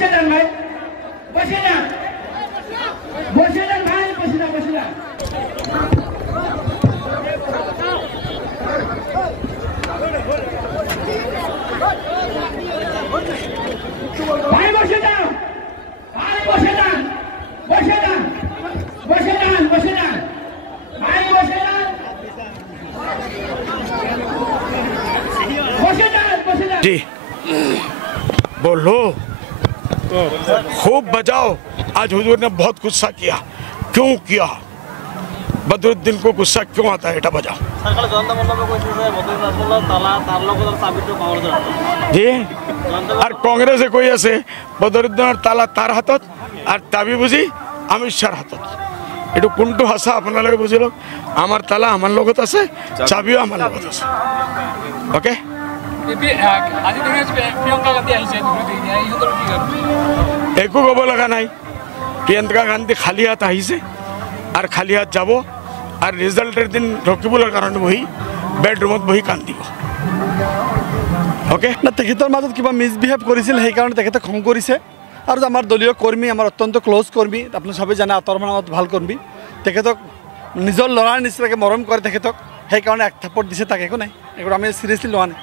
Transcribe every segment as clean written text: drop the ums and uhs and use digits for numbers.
বসে যান ভাই, বসে যান, বসে যান ভাই, বসে যান, বসে যান। ভাই বসে যান, ভাই বসে যান, বসে যান, বসে যান, বসে যান, ভাই বসে যান, বসে যান, বসে যান। जी बोलो खूब बजाओ। आज हुजूर ने बहुत गुस्सा किया, क्यों किया? बदरुद्दीन को गुस्सा क्यों आता है? এটা बजाओ जी। আর কংগ্রেসে কই আছে বদরুদ্দিনের তালা তার হাতত আর চাবি বুঝি অমিত শাহর হাতত। একটু কোনটো হাসা আপোনালোকে বুঝিল? আমার তালা আমার লগত আছে, চাবিও আমার লগত আছে। ওকে, একো ক'ব লগা নাই। প্ৰিয়ংকা গান্ধী খালী হাত আহিছে আৰু খালী হাত যাব, আৰু ৰিজাল্টেৰ দিন ৰখিবৰ কাৰণে বহি বেডৰুমত বহি কান্দিব। ওকে না, তেখেতৰ মাজত কিবা মিছবিহেভ কৰিছিল, সেইকাৰণে তেখেতে খং কৰিছে। আৰু আমাৰ দলীয় কৰ্মী, আমাৰ অত্যন্ত ক্ল'জ কৰ্মী, আপুনি চবেই জানে, আঁতৰ মানত ভাল কৰ্মী। তেখেতক নিজৰ ল'ৰাৰ নিচিনাকৈ মৰম কৰে তেখেতক, সেইকাৰণে এক থাপত দিছে, তাক একো নাই, একো আমি চিৰিয়াছলি লোৱা নাই।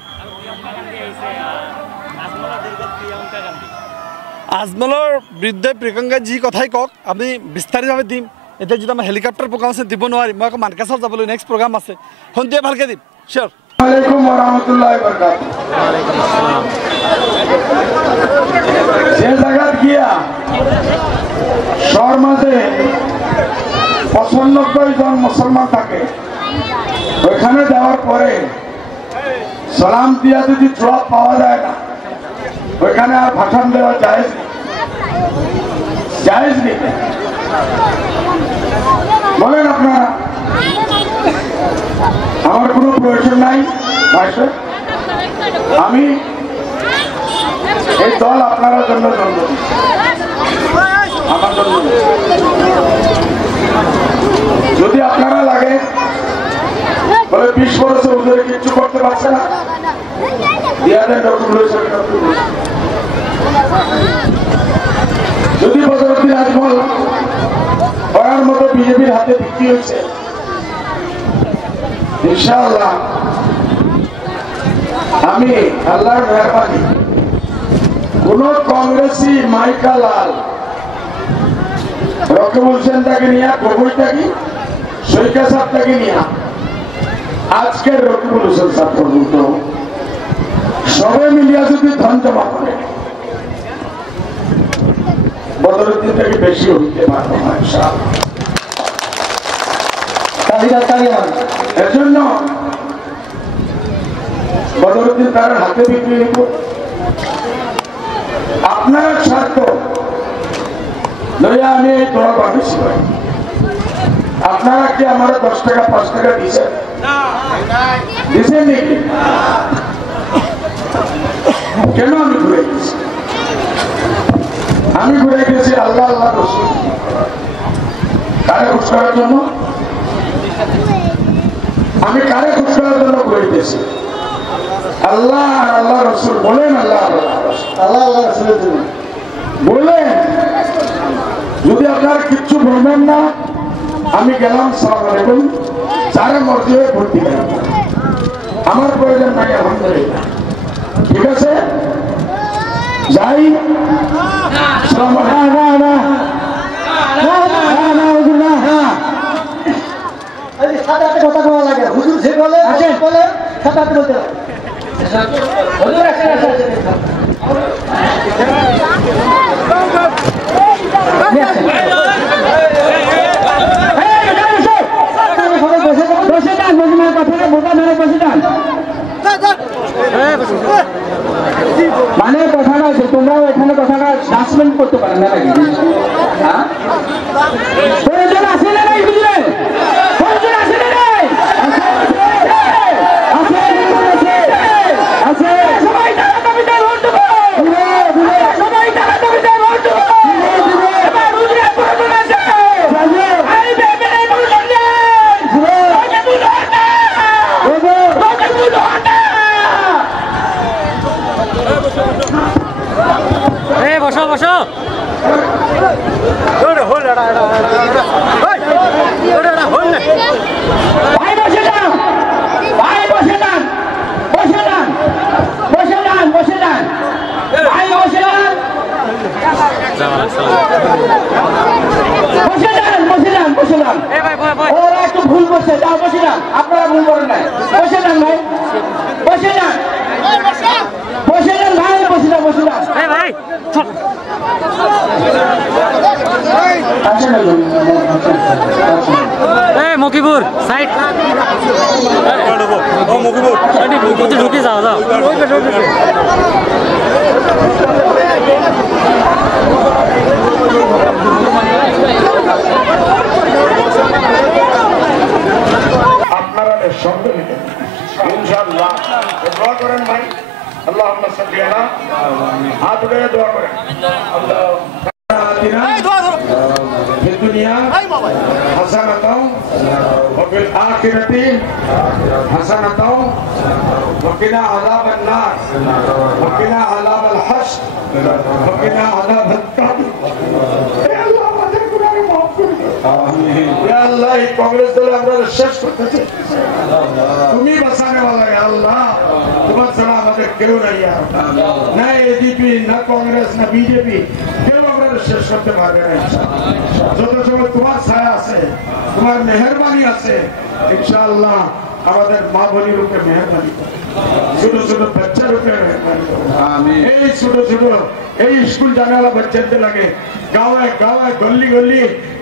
আজমলৰ বিৰুদ্ধে প্ৰিয়ংকা যি কথাই কওক, আমি বিস্তাৰিতভাৱে দিম। এতিয়া যিটো আমাৰ হেলিকপ্টাৰ প্ৰগ্ৰাম আছে, দিব নোৱাৰিম। মই আকৌ মানকাছাৰ যাবলৈ নেক্সট প্ৰগ্ৰাম আছে, সন্ধিয়া ভালকৈ দিম, চিয়'ৰ। আলাইকুম ওরহমতুল্লাহি বারাকাতুহু। যে জায়গা গিয়া শহর মাঝে 95 জন মুসলমান থাকে, ওইখানে যাওয়ার পরে সালাম দিয়া যদি জবাব পাওয়া যায় না, ওইখানে আর ভাষণ দেওয়া জায়েজ নেই, জায়েজ নেই। বলেন আপনারা, আমার কোনো প্রয়োজন নাই ভাষা। আমি এই দল আপনার জন্য জন্ম, আমার জন্য। যদি আপনারা লাগে বলে 20 বছর ওদের কিছু করতে পারছে না, যদি বদরুদ্দিন আজমল করার মতো বিজেপির হাতে বিক্রি হয়েছে, ইনশাআল্লাহ আমি আল্লাহর মেহরবানি কোন কংগ্রেসি মাইকা লাল রকিবুল হোসেনটাকে নিয়ে, গগৈটাকে, সৈকা সাহেবটাকে নিয়ে, আজকের রকিবুল হোসেন সাহেব পর্যন্ত সবাই মিলিয়া যদি ধন জমা করে, বদরুদ্দিনটাকে বেশি হইতে পারবো না ইনশাআল্লাহ। এর জন্য বদরুদ্দিন তার হাতে বিক্রি হইব। আপনার স্বার্থ লইয়া আমি এই দল বানিয়েছি ভাই। আপনারা কি আমার 10 টাকা 5 টাকা দিয়েছেন? দিয়েছেন নাকি? কেন আমি ঘুরে গেছি? আমি ঘুরে গেছি আল্লাহ আল্লাহ রসুল কারে খুশ করার জন্য। আমি কারে খুশ করার জন্য ঘুরে গেছি? আল্লাহ আর আল্লাহ রসুল। বলেন আল্লাহ আল্লাহ আল্লাহ রসুলের জন্য বলেন। যদি আপনারা কিচ্ছু বলবেন না, আমি গেলাম, সালাম আলাইকুম, যারা মর্জি হয়ে ভোট দিবেন, আমার প্রয়োজন নাই, আলহামদুলিল্লাহ। ঠিক আছে, যাই। কথা বলা লাগে, হুজুর যে বলে সাথে বলতে হবে। মানে কথাটা আছে, তোমরাও এখানে কথাটা ডাস্টবিন করতে পারেন না নাকি? প্রয়োজন আছে না নাই? বুঝলে প্রয়োজন আছে না নাই? আছে। সবাই তারা কবিতা ভোট দেবো, সবাই তারা কবিতা ভোট দেবো। এবার বুঝলে প্রয়োজন আছে। বসো বসো। ভাই বসে যান, ভাই বসে যান, বসে যান, বসে যান, বসে যান, ভাই বসে যান, বসে যান, বসে যান, বসে যান। ওরা একটু ভুল করছে, যাও বসে যান, আপনারা ভুল করেন নাই, বসে যান ভাই, বসে যান, বসে যান ভাই, বসে যান, বসে যান। ভাই মকিবুর সাইড ঢুকে যাও যাও আপনারা এর সঙ্গে নিতেন ইনশাআল্লাহ দোয়া করেন ভাই আল্লাহুম্মা সাল্লি আলা হাত উঠে দোয়া করেন আল্লাহ في الدنيا حسنة وفي الآخرة حسنة وقنا عذاب النار وقنا عذاب الحشر وقنا عذاب القبر আল্লাহ এই কংগ্রেস দলে আমরা শেষ করতেছি তুমি বাঁচানে वाला আল্লাহ তোমার ছাড়া আমাদের কেউ নাই না এডিপি না কংগ্রেস না বিজেপি কেউ আমরা শেষ করতে পারবে না যত সময় তোমার ছায়া আছে তোমার মেহেরবানি আছে ইনশাআল্লাহ আমাদের মা বোনের উপরে মেহেরবানি ছোট ছোট বাচ্চার উপরে মেহেরবানি এই ছোট ছোট এই স্কুল জানালা বাচ্চাদের লাগে গাঁয়ে গাঁয়ে গল্লি গল্লি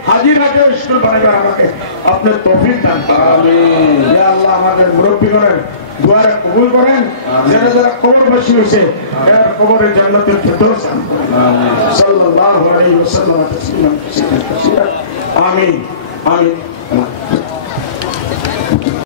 হাজির হাটে স্কুল বানাবে আমাকে আপনার তৌফিক দান আমিন ইয়া আল্লাহ আমাদের মুরব্বি করেন দোয়া কবুল করেন যারা যারা কবরবাসী হয়েছে এর কবরের জান্নাতের ফেরদৌস দান করেন আমিন সাল্লাল্লাহু আলাইহি ওয়াসাল্লাম আমিন আমিন